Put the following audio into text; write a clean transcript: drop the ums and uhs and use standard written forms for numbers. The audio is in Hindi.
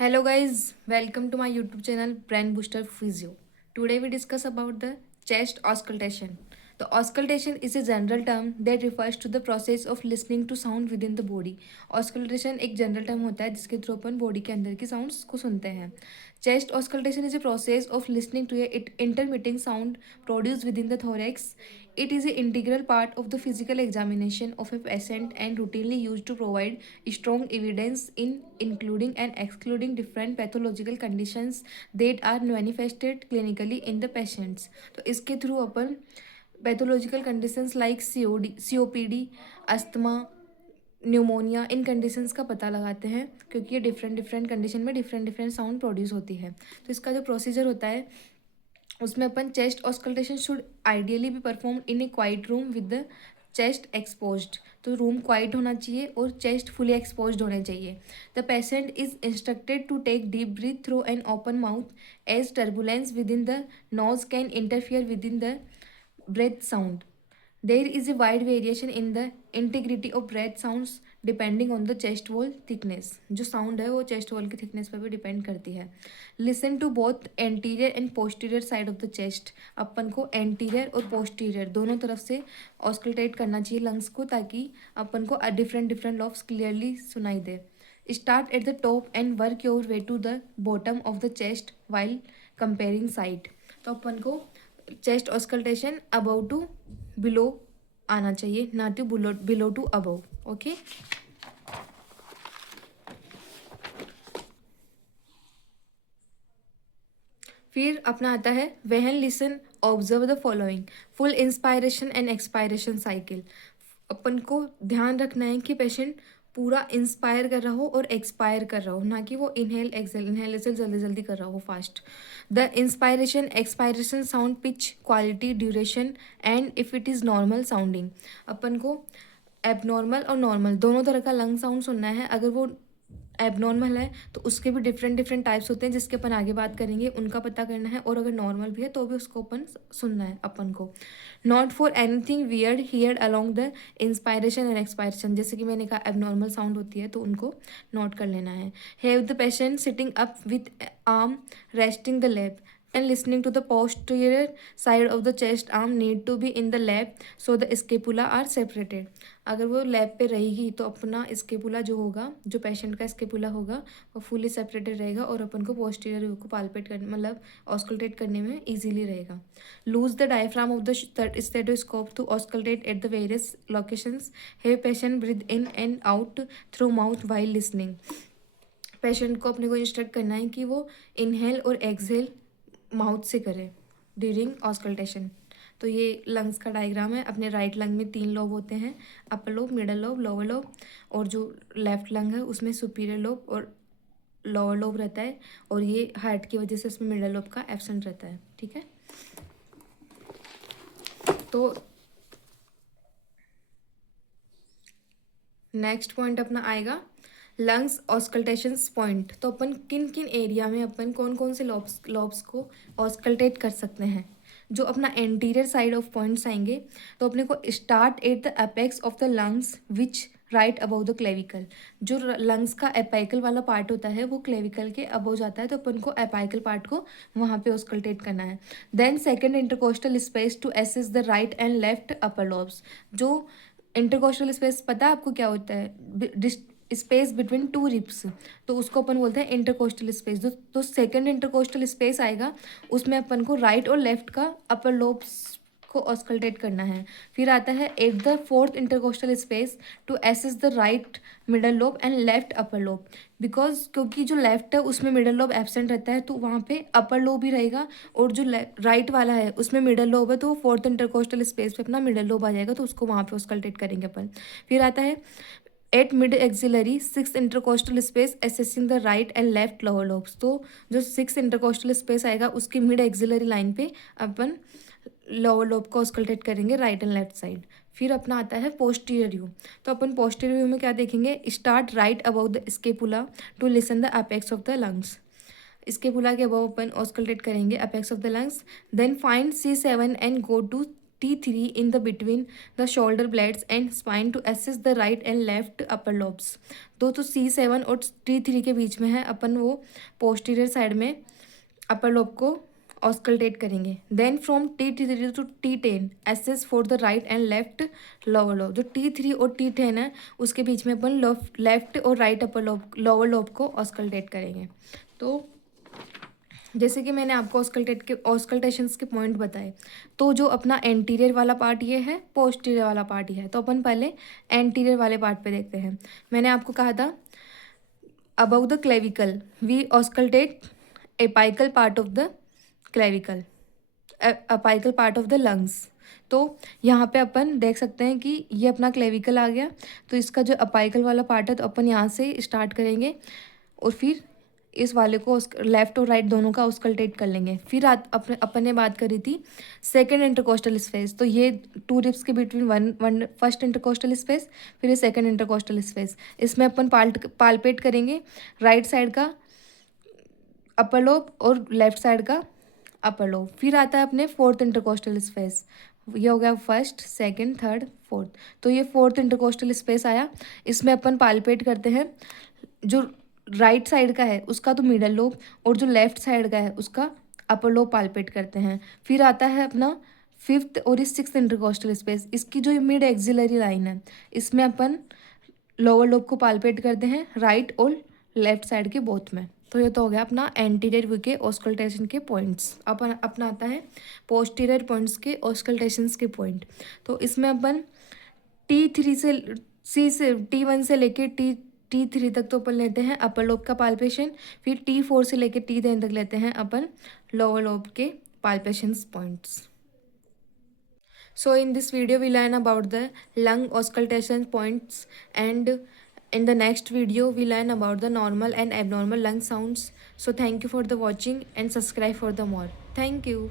Hello guys, welcome to my YouTube channel Brain Booster Physio. Today we discuss about the chest auscultation. The auscultation is a general term that refers to the process of listening to sound within the body. Auscultation एक जनरल टर्म होता है जिसके थ्रू अपन बॉडी के अंदर की साउंड्स को सुनते हैं. Chest auscultation is a process of listening to a intermittent sound produced within the thorax. It is an integral part of the physical examination of a patient and routinely used to provide strong evidence in including and excluding different pathological conditions that are manifested clinically in the patients. तो इसके थ्रू अपन pathological conditions like COPD, asthma, pneumonia इन कंडीशंस का पता लगाते हैं क्योंकि ये डिफरेंट डिफरेंट कंडीशन में डिफरेंट डिफरेंट साउंड प्रोड्यूस होती है. तो इसका जो प्रोसीजर होता है उसमें अपन chest auscultation should ideally be perform in a quiet room with the chest exposed. तो रूम क्वाइट होना चाहिए और चेस्ट फुली एक्सपोज्ड होने चाहिए. The patient is instructed to take deep breath through an open mouth as turbulence within the nose can interfere within the breath sound. There is a wide variation in the integrity of breath sounds depending on the chest wall thickness. जो साउंड है वो चेस्ट वॉल की थिकनेस पर भी डिपेंड करती है. Listen to both anterior and posterior side of the chest. अपन को एंटीरियर और पोस्टीरियर दोनों तरफ से ऑस्कल्टेट करना चाहिए लंग्स को ताकि अपन को डिफरेंट डिफरेंट लॉफ्स क्लियरली सुनाई दे. Start at the top and work your way to the bottom of the chest while comparing side. तो अपन को chest auscultation above to below आना चाहिए ना तो बिलो टू अबव. ओके. फिर अपना आता है when listen observe the following. Full inspiration and expiration cycle. अपन को ध्यान रखना है कि पेशेंट पूरा इंस्पायर कर रहा हो और एक्सपायर कर रहा हो, ना कि वो इनहेल एक्सेल इनहेलेशन जल्दी जल्दी कर रहा हो fast. The inspiration expiration sound pitch quality duration and if it is normal sounding. अपन को एबनॉर्मल और नॉर्मल दोनों तरह का लंग साउंड सुनना है. अगर वो एबनॉर्मल है तो उसके भी डिफरेंट डिफरेंट टाइप्स होते हैं जिसके अपन आगे बात करेंगे, उनका पता करना है. और अगर नॉर्मल भी है तो भी उसको अपन सुनना है अपन को. Not for anything weird heard along the inspiration and expiration. जैसे कि मैंने कहा एबनॉर्मल साउंड होती है तो उनको नोट कर लेना है. Have the patient sitting up with arm resting the lap and listening to the posterior side of the chest arm need to be in the lap so the scapula are separated. अगर वो लैप पे रहेगी तो अपना स्केपुला जो होगा, जो पेशेंट का स्केपुला होगा वो फुली सेपरेटेड रहेगा और अपन को पोस्टीरियर को पाल्पेट करने मतलब ऑस्कल्टेट करने में इजीली रहेगा. Loose the diaphragm of the stethoscope to auscultate at the various locations. Have patient breathe in and out through mouth while listening. Patient को अपने को इंस्ट्रक्ट करना है कि वो इनहेल और एक्सहेल माउथ से करें ड्यूरिंग ऑस्कल्टेशन. तो ये लंग्स का डायग्राम है. अपने राइट लंग में 3 लोब होते हैं, upper lobe, middle lobe, lower lobe. और जो लेफ्ट लंग है उसमें सुपीरियर लोब और लोअर लोब रहता है. और ये हार्ट की वजह से उसमें मिडल लोब का एब्सेंट रहता है. ठीक है. तो नेक्स्ट पॉइंट अपना आएगा लंग्स ऑस्कल्टेशंस पॉइंट. तो अपन किन किन एरिया में अपन कौन कौन से लॉब्स को ऑस्कल्टेट कर सकते हैं. जो अपना एंटीरियर साइड ऑफ पॉइंट्स आएंगे तो अपने को start at the apex of the lungs which right above the clavicle. जो लंग्स का एपाइकल वाला पार्ट होता है वो क्लेविकल के अबव जाता है तो अपन को एपाइकल पार्ट को वहाँ पे ऑस्कल्टेट करना है. Then second intercostal space to assess the right and left upper lobes. जो इंटरकोस्टल स्पेस पता है आपको क्या होता है? Space between 2 ribs. तो उसको अपन बोलते हैं इंटरकोस्टल स्पेस. तो सेकंड इंटरकोस्टल स्पेस आएगा उसमें अपन को राइट और लेफ्ट का अपर लोब्स को ऑस्कल्टेट करना है. फिर आता है at the fourth intercostal space to assess the right middle lobe and left upper lobe. Because क्योंकि जो लेफ्ट है उसमें मिडल लोब एब्सेंट रहता है तो वहाँ पे अपर लोब ही रहेगा. और जो राइट वाला है उसमें मिडल लोब है तो वो फोर्थ इंटरकोस्टल स्पेस पे अपना मिडल लोब आ जाएगा तो उसको वहाँ पे ऑस्कल्टेट करेंगे अपन. फिर आता है at mid axillary 6 intercostal space assessing the right and left lower lobes. तो जो 6 इंटरकोस्टल स्पेस आएगा उसकी मिड एक्सिलरी लाइन पे अपन लोअर लोब को ऑस्कल्टेट करेंगे राइट एंड लेफ्ट साइड. फिर अपना आता है पोस्टीरियर व्यू. तो अपन पोस्टीरियर व्यू में क्या देखेंगे? Start right about the scapula to listen the apex of the lungs. Scapula के अबाउ अपन ऑस्कल्टेट करेंगे apex of the lungs. Then find C7 and go to T3 in the between the shoulder blades and spine to assess the right and left upper lobes। तो C7 और T3 के बीच में है, अपन वो पोस्टीरियर साइड में अपर लोब को ऑस्कल्टेट करेंगे। Then from T3 to T10 assess for the right and left lower lobe. जो T3 और T10 है उसके बीच में अपन लेफ्ट और right upper lobe lower lobe को ऑस्कल्टेट करेंगे। तो जैसे कि मैंने आपको ऑस्कल्टेशंस के पॉइंट बताए, तो जो अपना एंटीरियर वाला पार्ट ये है, पोस्टीरियर वाला पार्ट ये है। तो अपन पहले एंटीरियर वाले पार्ट पे देखते हैं। मैंने आपको कहा था about the clavicle we auscultate apical part of the clavicle, apical part of the lungs. तो यहाँ पे अपन देख सकते हैं कि ये अपना क्लेविकल आ गया। तो इसका जो अपाइकल वाला पार्ट है तो अपन यहाँ से स्टार्ट करेंगे और फिर इस वाले को लेफ्ट और राइट दोनों का ऑस्कल्टेट कर लेंगे। फिर अपन ने बात करी थी सेकंड इंटरकोस्टल स्पेस। तो ये 2 रिब्स के between one first intercostal space, फिर ये सेकंड इंटरकोस्टल स्पेस। इसमें अपन पाल्पेट करेंगे राइट साइड का अपर लोब और लेफ्ट साइड का अपर लोब। फिर आता है अपने फोर्थ इंटरकोस्टल स्पेस। ये हो गया फर्स्ट, सेकंड, थर्ड, फोर्थ। तो ये फोर्थ इंटरकोस्टल स्पेस आया। इसमें अपन पाल्पेट करते हैं जो राइट साइड का है उसका तो मिडल लोब, और जो लेफ्ट साइड का है उसका अपर लोब पाल्पेट करते हैं। फिर आता है अपना फिफ्थ और सिक्स्थ इंटरकोस्टल स्पेस। इसकी जो मिड एक्सिलरी लाइन है इसमें अपन लोअर लोब को पाल्पेट करते हैं राइट और लेफ्ट साइड के बोथ में। तो ये तो हो गया अपना एंटीरियर व्यू के ऑस्कल्टेशन के पॉइंट्स। अपना आता है पोस्टीरियर पॉइंट्स के ऑस्कल्टेशंस के पॉइंट। तो इसमें अपन T3 से T1 से लेके T3 तक तो अपन लेते हैं अपर लोब का पाल्पेशन। फिर T4 से लेके T10 तक लेते हैं अपन लोअर लोब के पाल्पेशंस points. So in this video we learn about the lung auscultation points, and in the next video we learn about the normal and abnormal lung sounds. So thank you for the watching and subscribe for the more. Thank you.